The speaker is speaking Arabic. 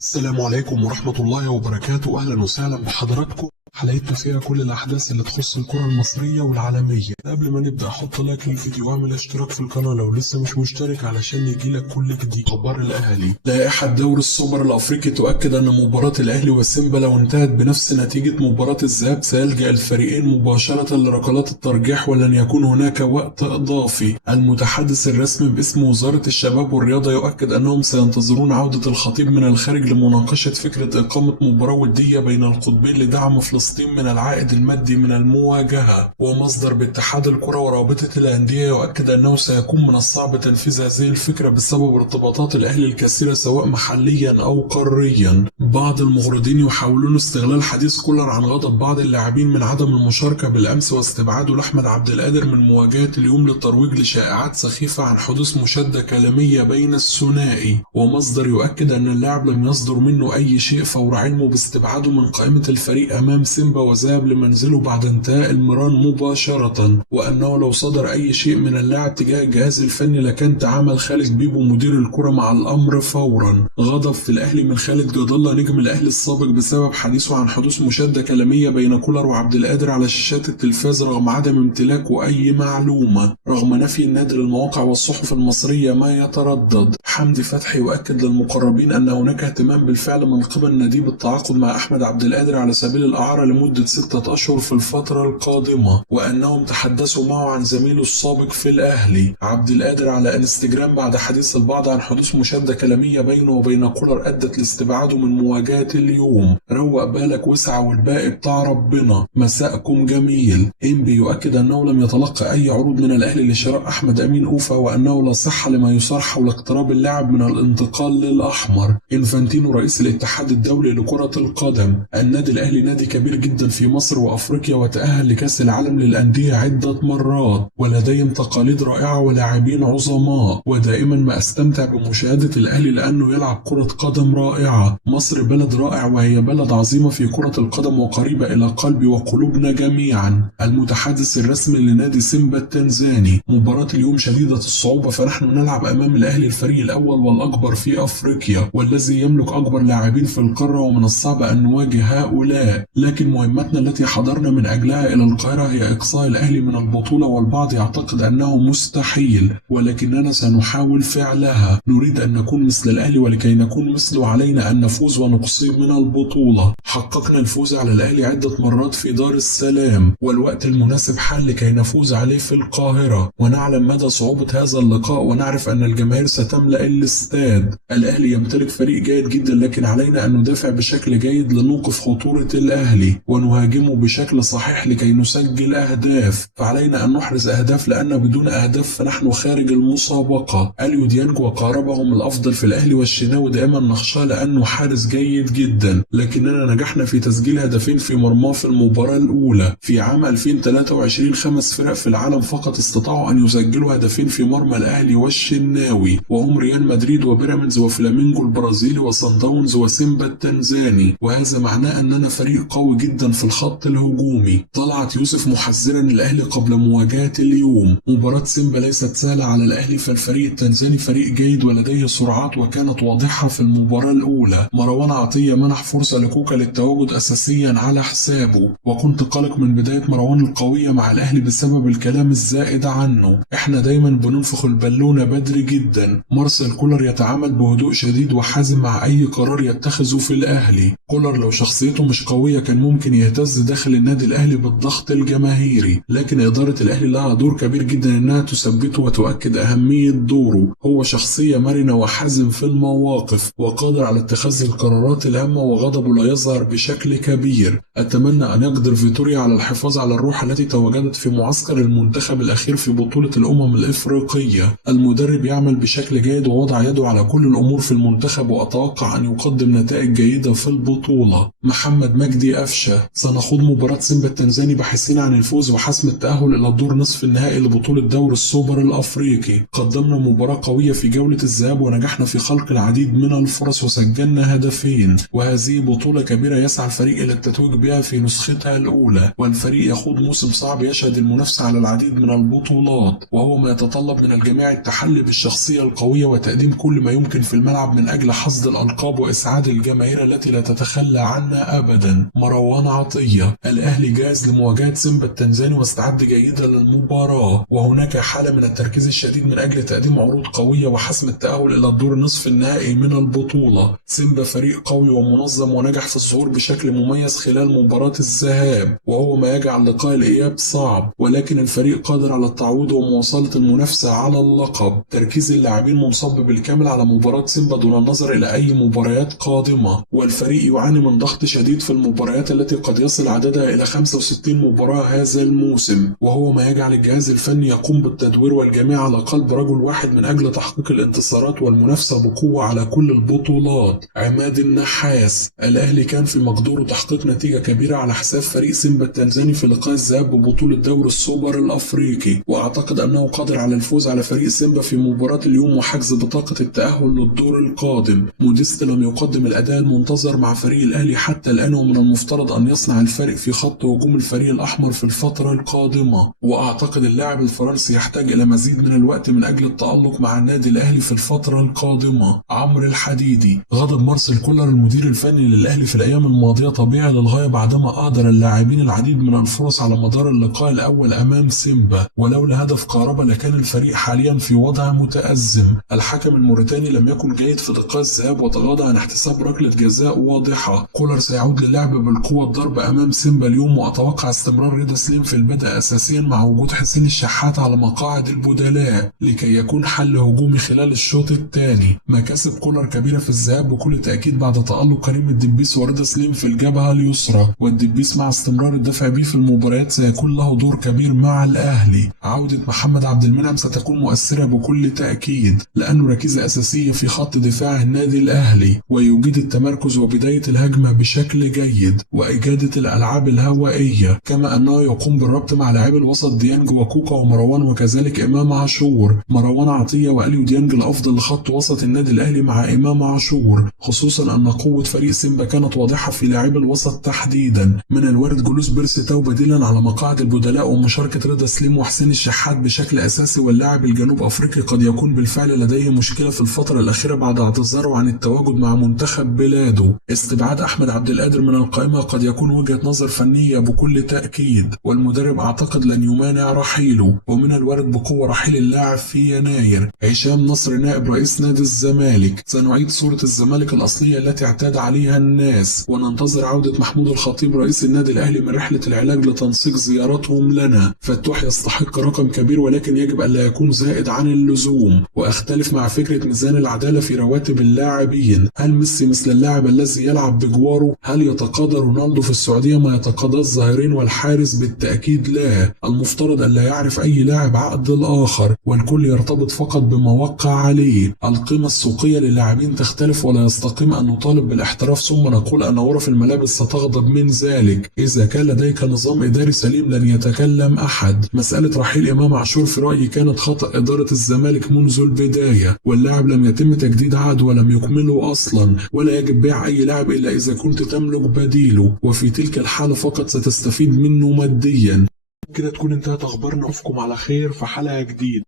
السلام عليكم ورحمة الله وبركاته. أهلا وسهلا بحضراتكم. حلقتنا فيها كل الأحداث اللي تخص الكرة المصرية والعالمية. قبل ما نبدأ حط لايك للفيديو واعمل اشتراك في القناة لو لسه مش مشترك علشان يجيلك كل جديد. أخبار الأهلي. لائحة دوري السوبر الأفريقي تؤكد أن مباراة الأهلي وسيمبا لو انتهت بنفس نتيجة مباراة الذهاب سيلجأ الفريقين مباشرة لركلات الترجيح ولن يكون هناك وقت إضافي. المتحدث الرسمي باسم وزارة الشباب والرياضة يؤكد أنهم سينتظرون عودة الخطيب من الخارج لمناقشة فكرة إقامة مباراة ودية بين القطبين لدعم فلسطين من العائد المادي من المواجهة. ومصدر باتحاد الكرة ورابطة الأندية يؤكد أنه سيكون من الصعب تنفيذ هذه الفكرة بسبب ارتباطات الأهلي الكثيرة سواء محليا أو قاريا. بعض المغردين يحاولون استغلال حديث كولر عن غضب بعض اللاعبين من عدم المشاركة بالأمس واستبعاده لأحمد عبد القادر من مواجهة اليوم للترويج لشائعات سخيفة عن حدوث مشادة كلامية بين الثنائي. ومصدر يؤكد أن اللاعب لم يصدر منه أي شيء فور علمه باستبعاده من قائمة الفريق أمام سيمبا وذهب لمنزله بعد انتهاء المران مباشرة، وأنه لو صدر أي شيء من اللاعب تجاه الجهاز الفني لكان تعامل خالد بيبو مدير الكرة مع الأمر فورا. غضب في الأهلي من خالد جد الله نجم الأهلي السابق بسبب حديثه عن حدوث مشادة كلامية بين كولر وعبد القادر على شاشات التلفاز رغم عدم امتلاكه أي معلومة. رغم نفي النادي للمواقع والصحف المصرية ما يتردد. حمدي فتحي يؤكد للمقربين أن هناك اهتمام بالفعل من قبل النادي بالتعاقد مع أحمد عبد القادر على سبيل الإعارة لمدة 6 أشهر في الفترة القادمة، وأنهم تحدثوا معه عن زميله السابق في الأهلي. عبد القادر على انستجرام بعد حديث البعض عن حدوث مشادة كلامية بينه وبين كولر أدت لاستبعاده من مواجهة اليوم. روق بالك وسع والباقي بتاع ربنا. مساءكم جميل. إنبي يؤكد أنه لم يتلقى أي عروض من الأهلي لشراء أحمد أمين أوفا وأنه لا صحة لما يصار حول اقتراب اللاعب من الانتقال للأحمر. إنفانتينو رئيس الاتحاد الدولي لكرة القدم: النادي الأهلي نادي كبير جدا في مصر وأفريقيا وتأهل لكأس العالم للأندية عدة مرات ولديهم تقاليد رائعة ولاعبين عظماء، ودائما ما أستمتع بمشاهدة الأهلي لأنه يلعب كرة قدم رائعة. مصر بلد رائع وهي بلد عظيمة في كرة القدم وقريبة إلى قلبي وقلوبنا جميعا. المتحدث الرسمي لنادي سيمبا التنزاني: مباراة اليوم شديدة الصعوبة فنحن نلعب أمام الأهلي الفريق الأول والأكبر في أفريقيا والذي يملك أكبر لاعبين في القارة ومن الصعب أن نواجه هؤلاء، لكن مهمتنا التي حضرنا من أجلها إلى القاهرة هي إقصاء الأهلي من البطولة والبعض يعتقد أنه مستحيل ولكننا سنحاول فعلها. نريد أن نكون مثل الأهلي ولكي نكون مثله علينا أن نفوز ونقصيه من البطولة. حققنا الفوز على الأهلي عدة مرات في دار السلام والوقت المناسب حان لكي نفوز عليه في القاهرة، ونعلم مدى صعوبة هذا اللقاء ونعرف أن الجماهير ستملأ الاستاد. الأهلي يمتلك فريق جيد جدا لكن علينا أن ندافع بشكل جيد لنوقف خطورة الأهلي ونهاجمه بشكل صحيح لكي نسجل أهداف، فعلينا أن نحرز أهداف لأن بدون أهداف فنحن خارج المسابقة. أليو ديانج وقاربهم الأفضل في الأهلي والشناوي دائما نخشى لأنه حارس جيد جدا، لكننا نجحنا في تسجيل هدفين في مرماه في المباراة الأولى. في عام 2023 5 فرق في العالم فقط استطاعوا أن يسجلوا هدفين في مرمى الأهلي والشناوي وهم ريال مدريد وبيراميدز وفلامينجو البرازيلي وصن داونز وسيمبا التنزاني، وهذا معناه أننا فريق قوي جدا في الخط الهجومي. طلعت يوسف محذرا الأهلي قبل مواجهة اليوم: مباراة سيمبا ليست سهلة على الأهلي فالفريق التنزاني فريق جيد ولديه سرعات وكانت واضحة في المباراة الأولى. مروان عطية منح فرصة لكوكا للتواجد أساسيا على حسابه، وكنت قلق من بداية مروان القوية مع الأهلي بسبب الكلام الزائد عنه. احنا دايما بننفخ البالونة بدري جدا. مارسيل كولر يتعامل بهدوء شديد وحازم مع أي قرار يتخذه في الأهلي. كولر لو شخصيته مش قوية كان ممكن يهتز داخل النادي الأهلي بالضغط الجماهيري، لكن إدارة الأهلي لها دور كبير جدا إنها تثبته وتؤكد أهمية دوره. هو شخصية مرنة وحازم في المواقف وقادر على اتخاذ القرارات الهامة وغضبه لا يظهر بشكل كبير. أتمنى أن يقدر فيتوريا على الحفاظ على الروح التي تواجدت في معسكر المنتخب الأخير في بطولة الأمم الإفريقية. المدرب يعمل بشكل جيد ووضع يده على كل الأمور في المنتخب وأتوقع أن يقدم نتائج جيدة في البطولة. محمد مجدي قفشة. سنخوض مباراة سيمبا التنزاني باحثين عن الفوز وحسم التأهل إلى الدور نصف النهائي لبطولة دوري السوبر الأفريقي. قدمنا مباراة قوية في جولة الذهاب ونجحنا في خلق العديد من الفرص وسجلنا هدفين، وهذه بطولة كبيرة يسعى الفريق إلى التتويج بها في نسختها الأولى، والفريق يخوض موسم صعب يشهد المنافسة على العديد من البطولات، وهو ما يتطلب من الجميع التحلي بالشخصية القوية وتقديم كل ما يمكن في الملعب من أجل حصد الألقاب وإسعاد الجماهير التي لا تتخلى عنا أبدا. مروان عطية: الأهلي جاهز لمواجهة سيمبا التنزاني واستعد جيدا للمباراة، وهناك حالة من التركيز الشديد من أجل تقديم عروض قوية وحسم التأهل إلى الدور نصف النهائي من البطولة. سيمبا فريق قوي ومنظم ونجح في الظهور بشكل مميز خلال مباراة الذهاب، وهو ما يجعل لقاء الإياب صعب، ولكن الفريق قادر على التعويض ومواصلة المنافسة على اللقب. تركيز اللاعبين منصب بالكامل على مباراة سيمبا دون النظر إلى أي مباريات قادمة، والفريق يعاني من ضغط شديد في المباريات التي قد يصل عددها إلى 65 مباراة هذا الموسم، وهو ما يجعل الجهاز الفني يقوم بالتدوير والجميع على قلب رجل واحد من أجل تحقيق الانتصارات والمنافسة بقوة على كل البطولات. عماد النحاس: الأهلي كان في مقدوره تحقيق نتيجة كبيرة على حساب فريق سيمبا التنزاني في لقاء الذهاب ببطولة دوري السوبر الأفريقي، وأعتقد أنه قادر على الفوز على فريق سيمبا في مباراة اليوم وحجز بطاقة التأهل للدور القادم. موديست لم يقدم الأداء المنتظر مع فريق الأهلي حتى الآن، ومن المفترض أن يصنع الفارق في خط هجوم الفريق الأحمر في الفترة القادمة، وأعتقد اللاعب الفرنسي يحتاج إلى مزيد من الوقت من أجل التألق مع النادي الأهلي في الفترة القادمة. عمرو الحديدي: غضب مارسيل كولر المدير الفني للأهلي في الأيام الماضية طبيعي للغاية بعدما أهدر اللاعبين العديد من الفرص على مدار اللقاء الأول أمام سيمبا، ولولا هدف كهربا لكان الفريق حاليا في وضع متأزم. الحكم الموريتاني لم يكن جيد في لقاء الذهاب وتغاضى عن احتساب ركلة جزاء واضحة. كولر سيعود للعب بالقوة الضرب أمام سيمبا اليوم، وأتوقع استمرار رضا سليم في البدء أساسيا مع وجود حسين الشحات على مقاعد البدلاء لكي يكون حل هجومي خلال الشوط الثاني. مكاسب كولر كبيرة في الذهاب بكل تأكيد بعد تألق كريم الدبيس ورضا سليم في الجبهة اليسرى، والدبيس مع استمرار الدفع به في المباريات سيكون له دور كبير مع الأهلي. عودة محمد عبد المنعم ستكون مؤثرة بكل تأكيد، لأنه ركيزة أساسية في خط دفاع النادي الأهلي، ويجيد التمركز وبداية الهجمة بشكل جيد وإجادة الألعاب الهوائية، كما أنه يقوم بالربط مع لاعبي الوسط ديانج وكوكا ومروان وكذلك إمام عاشور. مروان عطية وأليو ديانج الأفضل لخط وسط النادي الأهلي مع إمام عاشور، خصوصا أن قوة فريق سيمبا كانت واضحة في لاعبي الوسط تحديدا. من الوارد جلوس بيرسي تاو بديلا على مقاعد البدلاء ومشاركة رضا سليم وحسين الشحات بشكل أساسي، واللاعب الجنوب أفريقي قد يكون بالفعل لديه مشكلة في الفترة الأخيرة بعد اعتذاره عن التواجد مع منتخب بلاده. استبعاد أحمد عبد القادر من القائمة قد يكون وجهة نظر فنية بكل تأكيد، والمدرب أعتقد لن يمانع رحيله، ومن الوارد بقوة رحيل اللاعب في يناير. هشام نصر نائب رئيس نادي الزمالك: سنعيد صورة الزمالك الأصلية التي اعتاد عليها الناس، وننتظر عودة محمود الخطيب رئيس النادي الأهلي من رحلة العلاج لتنسيق زيارتهم لنا. فتوح يستحق رقم كبير ولكن يجب ألا يكون زائد عن اللزوم، وأختلف مع فكرة ميزان العدالة في رواتب اللاعبين. هل ميسي مثل اللاعب الذي يلعب بجواره؟ هل يتقاضى رونالدو في السعودية ما يتقاضى الظاهرين والحارس؟ بالتأكيد لا. المفترض ألا يعرف أي لاعب عقد الآخر، والكل يرتبط فقط بما وقع عليه. القيمة السوقية للاعبين تختلف، ولا يستقيم أن نطالب بالاحتراف ثم نقول أن غرف الملابس ستغضب من ذلك. إذا كان لديك نظام إداري سليم لن يتكلم أحد. مسألة رحيل إمام عاشور في رأيي كانت خطأ إدارة الزمالك منذ البداية، واللاعب لم يتم تجديد عقد ولم يكمله أصلا، ولا يجب بيع أي لاعب إلا إذا كنت تملك بديله، وفي تلك الحالة فقط ستستفيد منه ماديا. كده تكون انتهت أخبارنا، أشوفكم على خير في حلقة جديدة.